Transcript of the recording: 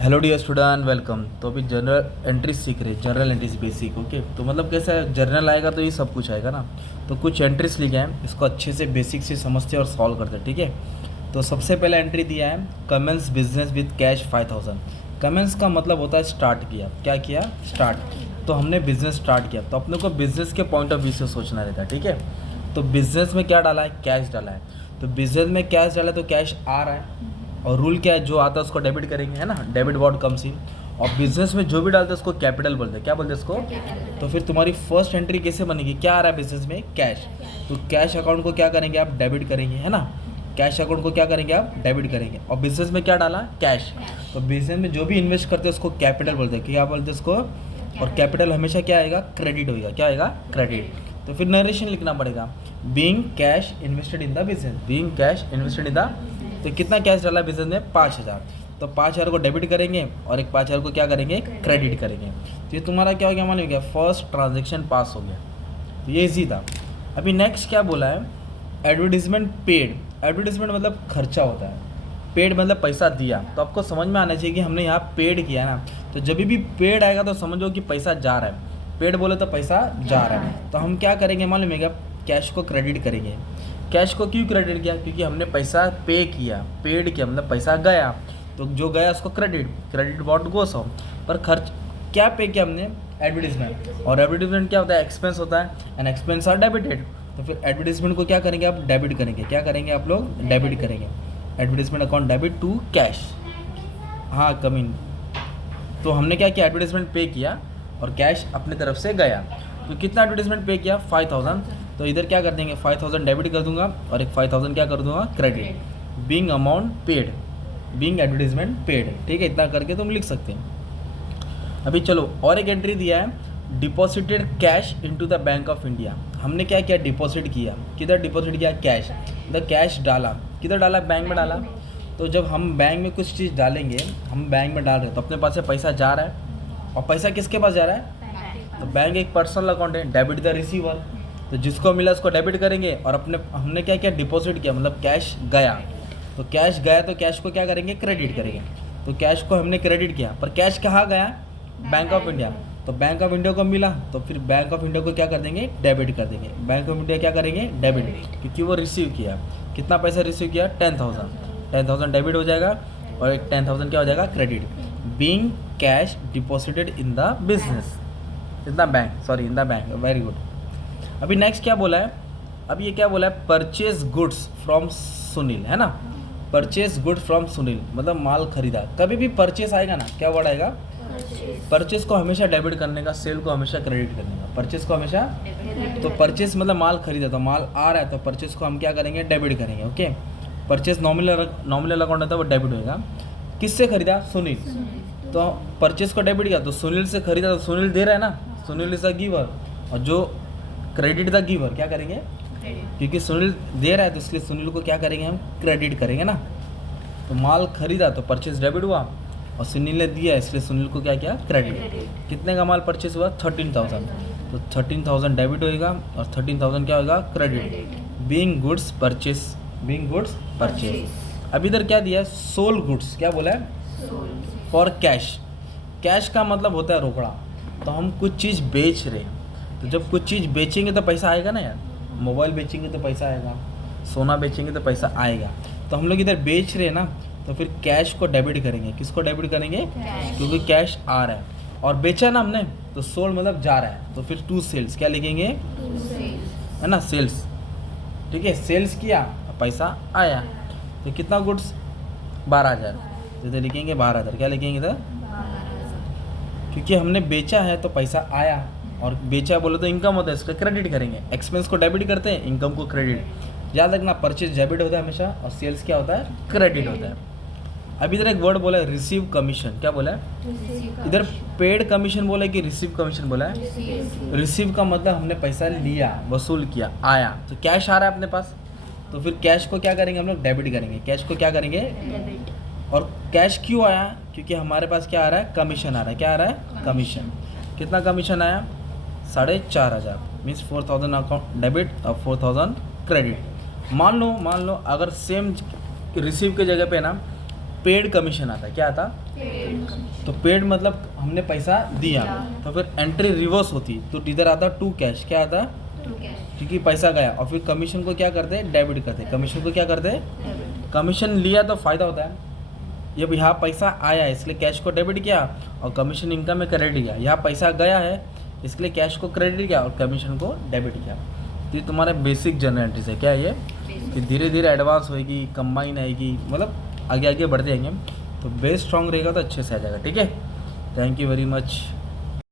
Hello dear student, welcome. तो अभी general entry सीख रहे हैं, जनरल एंट्रीज बेसिक। ओके, तो मतलब कैसा है, जर्नल आएगा तो ये सब कुछ आएगा ना। तो कुछ एंट्रीज लिखे हैं, इसको अच्छे से बेसिक से समझते हैं और सॉल्व करते हैं, ठीक है। तो सबसे पहले एंट्री दिया है, commence business with cash 5000। Commence का मतलब होता है स्टार्ट किया। क्या किया? स्टार्ट। तो हमने बिजनेस स्टार्ट किया, तो अपने को बिजनेस के पॉइंट ऑफ व्यू से सोचना रहता है, ठीक है। तो बिजनेस में क्या डाला है? कैश डाला है। तो बिजनेस में कैश डाला है तो कैश आ रहा है, और रूल क्या है, जो आता है उसको डेबिट करेंगे, है ना। Debit word comes in. और बिजनेस में जो भी डालते हैं उसको कैपिटल बोलते हैं। क्या बोलते हैं इसको? तो फिर तुम्हारी फर्स्ट एंट्री कैसे बनेगी? क्या आ रहा है बिजनेस में? कैश। तो कैश अकाउंट को क्या करेंगे आप? डेबिट करेंगे, है ना। कैश अकाउंट को क्या करेंगे आप? डेबिट करेंगे। और बिजनेस में क्या डाला? कैश। तो बिजनेस में जो भी इन्वेस्ट करते हैं उसको कैपिटल बोलते हैं। क्या बोलते हैं उसको? और कैपिटल हमेशा क्या आएगा? क्रेडिट होगा। क्या आएगा? क्रेडिट। तो फिर नरेशन लिखना पड़ेगा, being cash invested in the business. Being cash invested in the, तो कितना कैश डाला बिजनेस में? 5000। तो 5000 को डेबिट करेंगे और एक 5000 को क्या करेंगे? क्रेडिट करेंगे। तो ये तुम्हारा क्या हो गया? मालूम हो गया, फर्स्ट ट्रांजेक्शन पास हो गया। तो ये इजी था। अभी नेक्स्ट क्या बोला है? Advertisement paid. एडवर्टीजमेंट मतलब खर्चा होता है, पेड मतलब पैसा दिया। तो आपको समझ में आना चाहिए कि हमने यहाँ पेड किया ना। तो जब भी पेड आएगा तो समझो कि पैसा जा रहा है। पेड बोले तो पैसा जा रहा है। तो हम क्या करेंगे मालूम है क्या? कैश को क्रेडिट करेंगे। कैश को क्यों क्रेडिट किया? क्योंकि हमने पैसा पे किया, पेड किया, मतलब पैसा गया। तो जो गया उसको credit, credit what goes on. पर खर्च क्या पे किया हमने? एडवर्टीजमेंट। और एडवर्टीजमेंट क्या होता है? एक्सपेंस होता है, एंड एक्सपेंस आर डेबिटेड। तो फिर एडवर्टीजमेंट को क्या करेंगे आप? डेबिट करेंगे। क्या करेंगे आप लोग? डेबिट करेंगे। Advertisement account debit to cash. हाँ, कमिंग। तो हमने क्या किया? एडवर्टीजमेंट पे किया और कैश अपने तरफ से गया। तो कितना एडवर्टीजमेंट पे किया? 5000। तो इधर क्या कर देंगे? 5000 डेबिट कर दूंगा और एक 5000 क्या कर दूंगा? Credit. Being amount paid, being advertisement paid, ठीक है। इतना करके तुम लिख सकते हैं। अभी चलो और एक एंट्री दिया है, deposited cash into the bank of India. हमने क्या किया? डिपॉजिट किया। किधर डिपॉजिट किया? कैश। द कैश डाला किधर डाला? बैंक में डाला। तो जब हम बैंक में कुछ चीज़ डालेंगे, हम बैंक में डाल रहे हैं तो अपने पास से पैसा जा रहा है। और पैसा किसके पास जा रहा है? तो बैंक एक पर्सनल अकाउंट है, डेबिट द रिसीवर। तो जिसको मिला उसको डेबिट करेंगे और अपने हमने क्या किया? डिपॉजिट किया, मतलब कैश गया। तो कैश गया तो कैश को क्या करेंगे? क्रेडिट करेंगे। तो कैश को हमने क्रेडिट किया, पर कैश कहाँ गया? Bank of India. तो बैंक ऑफ इंडिया को मिला तो फिर बैंक ऑफ इंडिया को क्या कर देंगे? डेबिट कर देंगे। बैंक ऑफ इंडिया क्या करेंगे? डेबिट, क्योंकि वो रिसीव किया। कितना पैसा रिसीव किया? 10000। 10000 डेबिट हो जाएगा और एक 10000 क्या हो जाएगा? Credit. Being cash deposited in the business, in the bank, sorry in the bank. Very good. अभी नेक्स्ट क्या बोला है? अब ये क्या बोला है? परचेज गुड्स फ्रॉम सुनील, है ना। परचेज गुड फ्रॉम सुनील मतलब माल खरीदा। कभी भी परचेज आएगा ना, क्या वर्ड आएगा? परचेज को हमेशा डेबिट करने का, सेल को हमेशा क्रेडिट करने का। परचेज को हमेशा, तो परचेज मतलब माल खरीदा, तो माल आ रहा है तो परचेज को हम क्या करेंगे? डेबिट करेंगे। ओके। परचेज नॉमिनल अकाउंट होता है, वो डेबिट होएगा। किससे खरीदा? सुनील। तो परचेज को डेबिट किया तो सुनील से खरीदा, तो सुनील दे रहा है ना, सुनील इज द गिवर। और जो क्रेडिट द गिवर, क्या करेंगे? क्योंकि सुनील दे रहा है तो इसलिए सुनील को क्या करेंगे? हम क्रेडिट करेंगे ना। तो माल खरीदा तो परचेज डेबिट हुआ, और सुनील ने दिया इसलिए सुनील को क्या किया? क्रेडिट। कितने का माल परचेज हुआ? 13000। तो 13000 डेबिट होएगा और 13000 क्या होगा? Credit. Being goods purchase, being goods purchase. अब इधर क्या दिया है? Sold goods. क्या बोला है? For cash. कैश का मतलब होता है रोकड़ा। तो हम कुछ चीज़ बेच रहे हैं, तो जब कुछ चीज़ बेचेंगे तो पैसा आएगा ना यार। मोबाइल बेचेंगे तो पैसा आएगा, सोना बेचेंगे तो पैसा आएगा। तो हम लोग इधर बेच रहे हैं ना, तो फिर कैश को डेबिट करेंगे। किसको डेबिट करेंगे? क्योंकि कैश आ रहा है और बेचा ना हमने, तो सोल्ड मतलब जा रहा है। तो फिर टू सेल्स क्या लिखेंगे? है ना, सेल्स। ठीक है, सेल्स किया, पैसा आया। तो कितना गुड्स? 12000। तो इधर लिखेंगे 12000। क्या लिखेंगे इधर? क्योंकि हमने बेचा है तो पैसा आया, और बेचा बोले तो इनकम होता है, इसका क्रेडिट करेंगे। एक्सपेंस को डेबिट करते हैं, इनकम को क्रेडिट। याद रखना, परचेज डेबिट होता है हमेशा और सेल्स क्या होता है? क्रेडिट होता है। अब इधर एक वर्ड बोला है, रिसीव कमीशन। क्या बोला है? इधर पेड कमीशन बोला है कि रिसीव कमीशन बोला है? रिसीव का मतलब हमने पैसा लिया, वसूल किया, आया। तो कैश आ रहा है अपने पास, तो फिर कैश को क्या करेंगे हम लोग? डेबिट करेंगे। कैश को क्या करेंगे? और कैश क्यों आया? क्योंकि हमारे पास क्या आ रहा है? कमीशन आ रहा है। क्या आ रहा है? कमीशन। कितना कमीशन आया? 4500। मीन्स 4000 अकाउंट डेबिट और 4000 क्रेडिट। मान लो अगर सेम रिसीव की जगह पे ना पेड कमीशन आता है। क्या आता? तो पेड मतलब हमने पैसा दिया, तो फिर एंट्री रिवर्स होती, तो इधर आता टू कैश। क्या आता? क्योंकि पैसा गया, और फिर कमीशन को क्या करते हैं? डेबिट करते हैं। कमीशन को क्या करते हैं? कमीशन लिया तो फ़ायदा होता है, जब यहाँ पैसा आया है इसलिए कैश को डेबिट किया और कमीशन इनकम में क्रेडिट किया। यहाँ पैसा गया है इसलिए कैश को क्रेडिट किया और कमीशन को डेबिट किया। तो ये तुम्हारा बेसिक जर्नल एंट्रीज है। क्या ये कि धीरे धीरे एडवांस होएगी, कंबाइन आएगी, मतलब आगे आगे बढ़ते जाएंगे। तो बेस स्ट्रॉन्ग रहेगा तो अच्छे से आ जाएगा। ठीक है, थैंक यू वेरी मच।